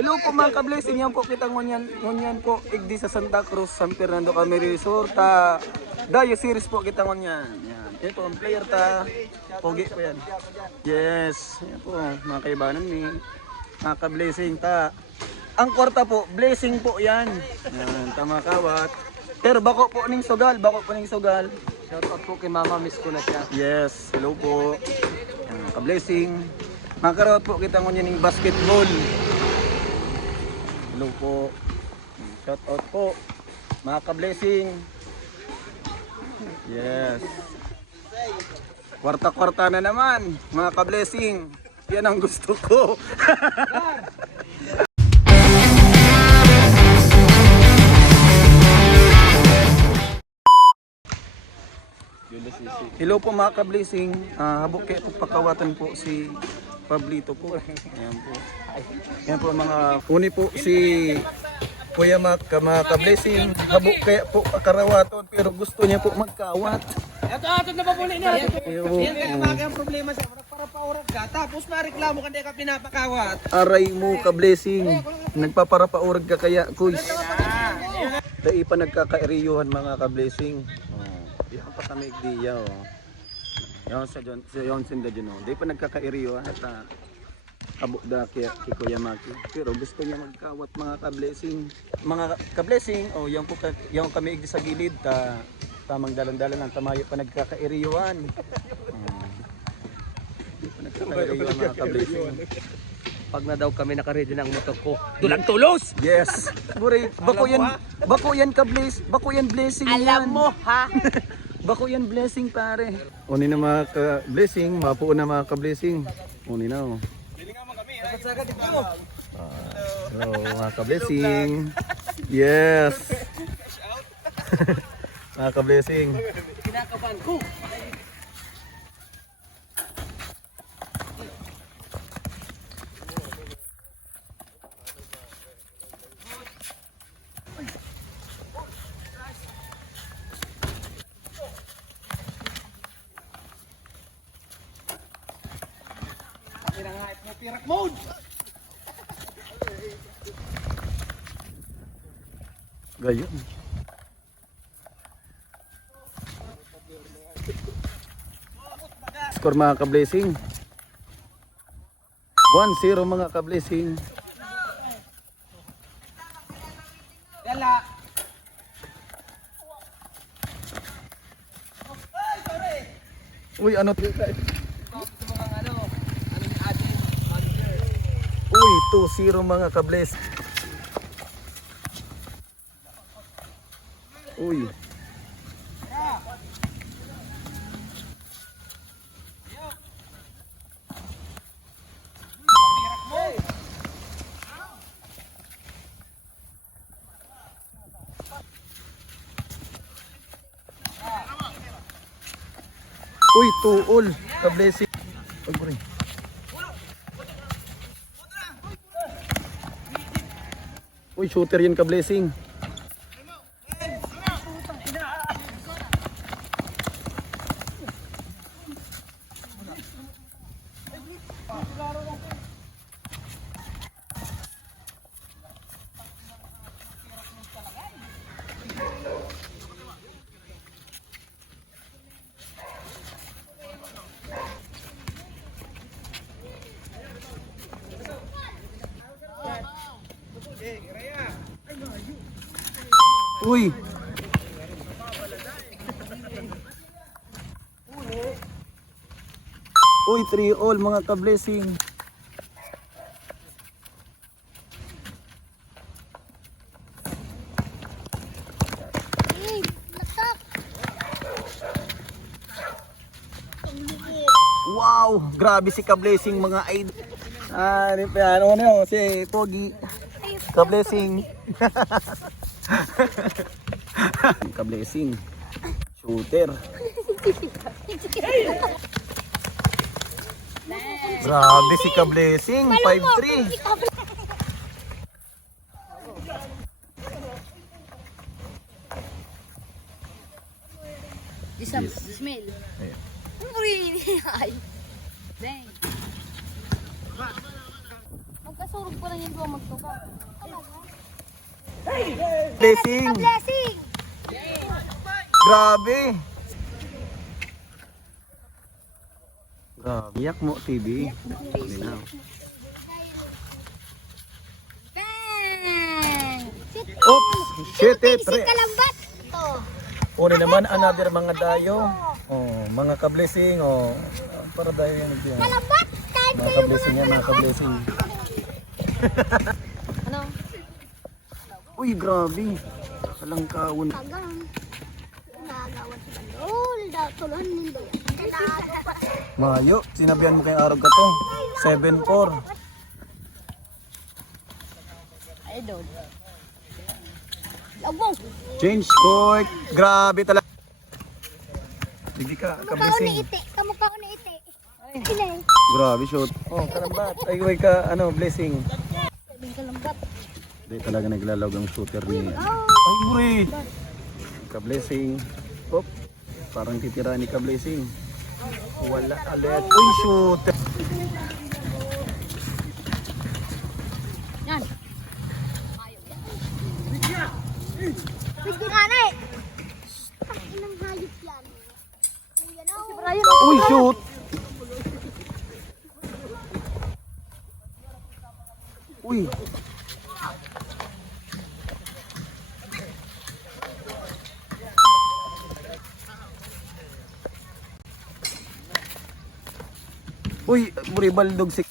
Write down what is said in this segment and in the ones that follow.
Hello po mga ka-blessing, yan po kita ngunyan po igdi sa Santa Cruz, San Fernando Kami Resort, Dayo series po kita ngunyan. Yan po ang player ta, pogi po yan. Yes, yan po mga kaibanan ni mga ka-blessing ta. Ang kwarta po, blessing po yan. Yan, tama kawat. Pero bako po ning sugal, Shout out po kay Mama, miss ko na siya. Yes, hello po. Yan, mga ka-blessing. Makaroon po kita ngunyan ng basketball. Hello po. Shout out po. Mga ka-blessing. Yes. Kwarta-kwarta na naman. Mga ka-blessing. Yan ang gusto ko. Hello po mga ka-blessing. Habok kayo po pakawatan po si Pablito po. Ayan po. Ayan po mga uni po si Kuya Mac, mga ka-blessing. Habok kaya po pakarawaton pero gusto niya po magkawat. Ito na ba muna niya? Yan kaya ang problema sa para paurag ka. Tapos mareklamo ka hindi ka pinapakawat. Aray mo ka-blessing. Nagpaparapaurag ka kaya kuy. Dai pa nagkakairiyuhan mga ka-blessing. Yan pa kami igdiya oh. Yan sa Johnson da Juno. Di pa nagkakairiyuhan at abok da kay Kuya Maki. Pero gusto niya magkawat mga ka-blessing. Mga ka-blessing, oh yan po yung kami igdi sa gilid tamang dalan-dalan lang tamayo pa nagkakairiyuhan. Di pa nagkakairiyuhan mga ka-blessing. Pag na daw kami nakaready ng motor ko, dulang tulos! Yes. Buri, bako yan blessing. Alam mo ha? Bako yan blessing pare. Uni na mga ka-blessing, mapuo na mga ka-blessing. Uni na oh. So, mga ka-blessing. Yes. Mga ka-blessing. Kinakabahan ko. Pirak mode! Gayon. Score mga ka-blessing. 1-0 mga ka-blessing. Yala! Uy, ano? Uy, 2-0 mga ka-bless. Uy. Uy, 2-all ka-blessing. Pagburing. Uy, shooter yan ka-blessing. Uy. Uy, 3-all mga ka-blessing. Wow, grabe si ka-blessing mga idol. Ano si Pogi. Ka-blessing. Ka-blessing. Shooter. Grabe si ka-blessing. 5-3. Smell. Ayan. Ay. Dang. Kasurog pa lang yung duwa magtuka. Blessing. Blessing! Grabe. Grabe. Yak mo TV. Linaw. Bang! Oops! Shit it! Si Kalambat! Ito. Una naman another mga dayo. Oh, mga ka-blessing. Oh, para dayo yan. Kalambat! Kahit Mga kayo ka-blessing yan, mga ka-blessing. Ano? Uy, grabe. Walang kaon. Tagang. Nagawa si Bandol. Tulohan nila. Mayo, sinabihan mo kay araw ka to. 7-4. Ay, doon. Labong. Change court. Grabe talaga. Hindi ka Kamukha ko ka-blessing. ni ite. Kamukha ko ni ite. Pinay. Grabe shoot. Oh, kalambat. Ay, way ka, ano, blessing. Sabing Kalambat. Hindi talaga naglalawag ang shooter ni... Oh. Ay, buri! Ka-blessing. Hop. Parang titira ni ka-blessing. Wala alet. Uy, shooter. Yan. Pwede ka na eh. Inang hayop yan. Kuya na. Si Brian. Uy, shoot! Uy! Uy, buri baldog si...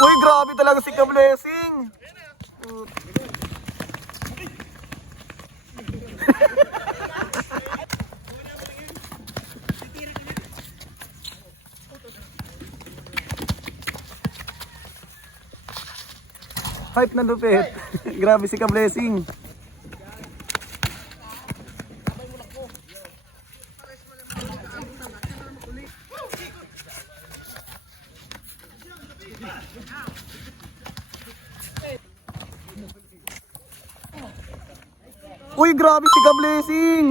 Uy, grabe talaga si Ka-Blessing! Hype na lupit. Grabe si Ka-Blessing. Uy, grabe si Ka-Blessing.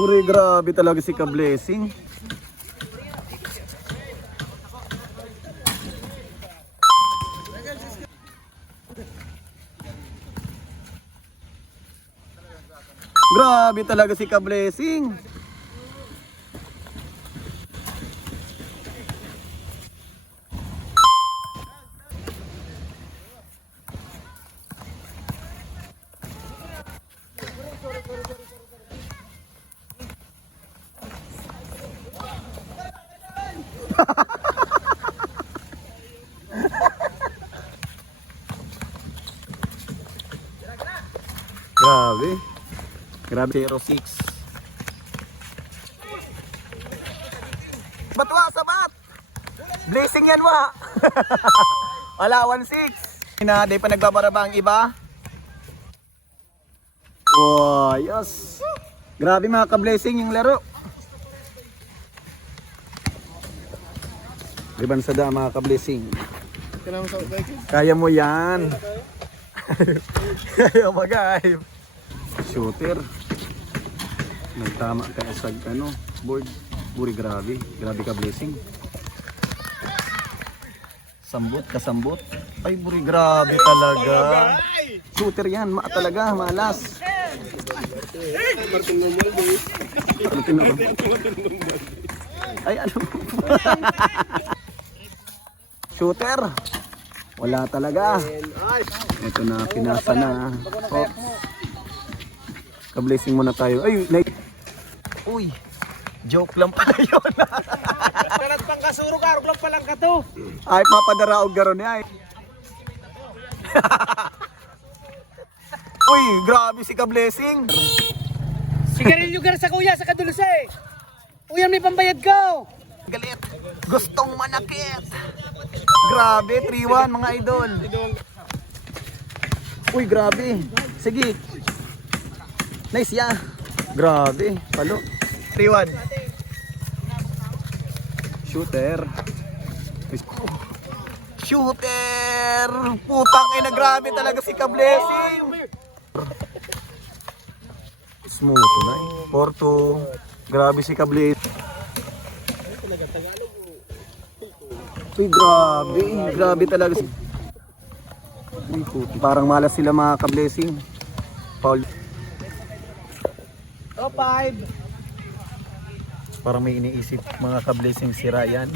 Uri, grabe talaga si Ka-Blessing. Grabe talaga si Ka-Blessing. Grabe. Grabe 06. Batwa sabat. Blessing yan wa. Wala 16. Day pa nagbabaraba ang iba. Wow, yes. Grabe mga ka-blessing yung laro. Libansada mga ka-blessing. Kaya mo yan. Kaya mag-hype. Shooter. Nagtama ka sa ano, board. Buri grabe. Grabe ka-blessing. Sambot, kasambot. Ay, buri grabe talaga. Shooter yan, talaga, malas. Martin Ay, ano? Shooter. Wala talaga. Ito na, pinasa na. Oh. Ka-blessing muna tayo. Ay, uy. Joke lang pala yun. Kalat pang kasuro ka, arog lang palang ka to. Ay, mapadaraog garo niya. Uy, grabe si Ka-blessing. Sigarilyo gar sa kuya, sa kadulsa eh. Kuya, may pambayad ka. Galit. Gustong manakit. Grabe, 3-1 mga idol. Uy, grabe. Sige. Nice ya. Grabe, palo. 3-1. Shooter. Shooter. Putang ina, grabe talaga si Ka-blessing. Smooth na eh. Porto. Grabe si Kablesing. Uy, grabe. Grabe talaga. Uy, puti. Parang malas sila mga Kablesing. Paul. Oh, 5. Parang may iniisip mga Kablesing si Ryan.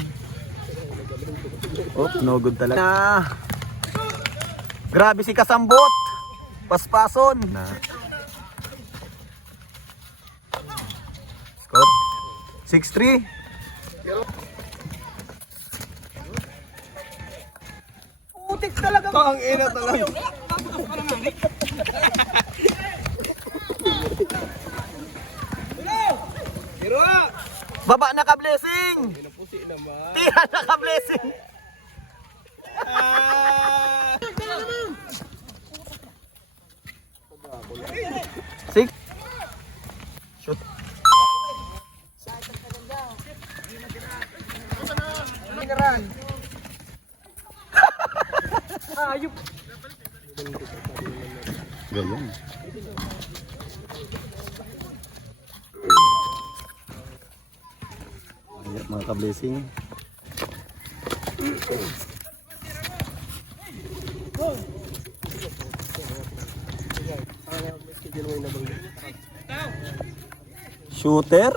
Oh, no good talaga. Na. Grabe si Kasambot. Paspason. Na. Score. 6-3. Putik talaga. Ang ina talaga. Baba na Kablesing. Pinapusi naman. Tira na Kablesing. Six. Shoot. Ayup. Ganyan. Ayan, mga Kablesing. Shooter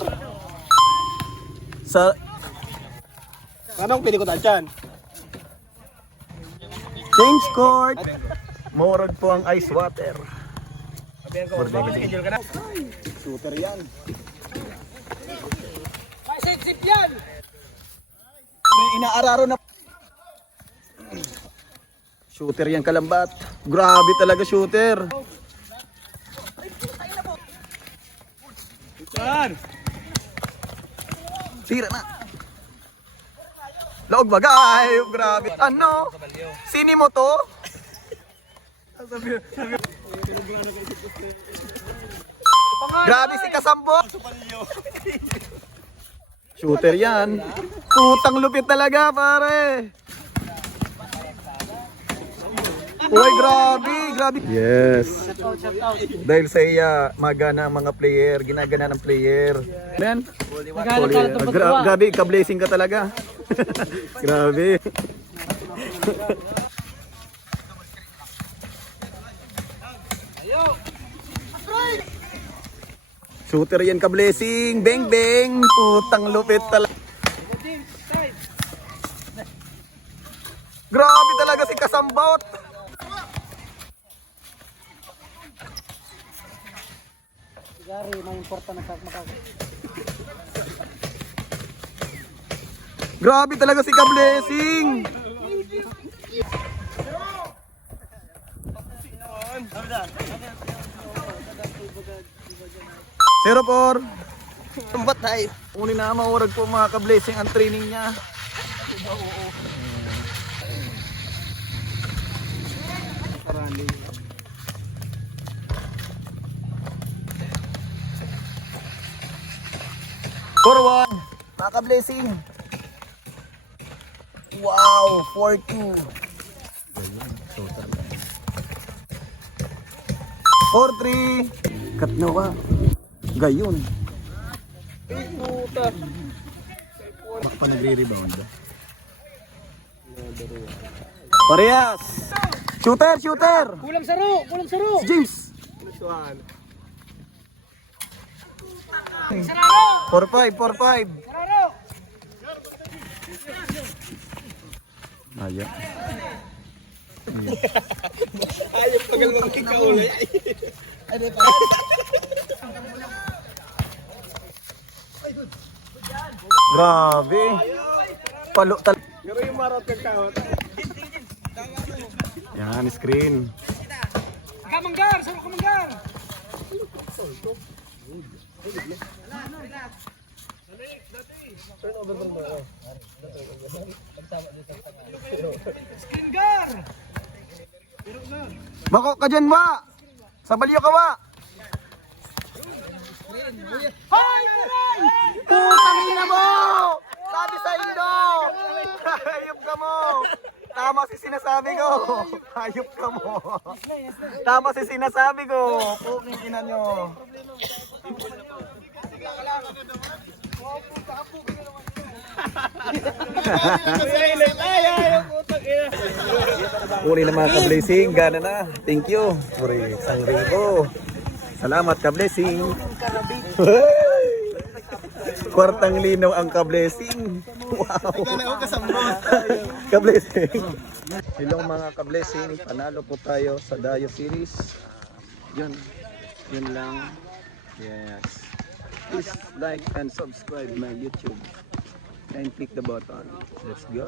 sa Anong pinikutan dyan? change court. Morag po ang ice water. Sabihan ko, schedule ka na. Shooter yan. Paisip yan. Inaararo na. Shooter yan Kalambat. Grabe talaga shooter. Saan? Tira na. Laog bagay. Grabe. Ano? Sini mo to? Grabe si Kasambot. Shooter yan. Putang lupit talaga pare. Uy, grabe, grabe. Yes. Dahil sa iya, magana ang mga player, ginagana ng player. Men, grabe, Kablesing ka talaga. Grabe. Shooter yan Kablesing, beng beng, putang lupit talaga. Grabe talaga si Kasambot. Gary, may important na Grabe talaga si Kablesing. Zero por. Tumbat tayo. Uni na maurag po mga Kablesing ang training niya. For 1. Mga Kablesing. Wow, 4-2. 4-3. Cut na ka. Gayon. Bak pa nagre-rebound ba? Parehas. Shooter, shooter. Kulang saro, kulang saro. Si James. Sararo. 4-5, 4-5. Sararo. Ayan. Ayaw pagal mo kikauli. Grabe. Palo tal. Pero yung marot kagkawat. Yan, screen. Kamanggar, saro kamanggar. Screengar. Bako ka dyan, wa. Sa balyo ka, wa. Hoy! Putang ina mo! Sabi sa inyo! Hayop ka mo! Tama si sinasabi ko! Hayop ka mo! Tama si sinasabi ko! Puking ina nyo! Uli na mga ka-blessing, gana na. Thank you. Puri, isang ribo. Salamat ka-blessing. Kwartang linaw ang ka-blessing. Wow. Ka-blessing. Hello mga ka-blessing, panalo po tayo sa Dayo series. Yun lang. Yes. Please like and subscribe my YouTube and click the button. Let's go.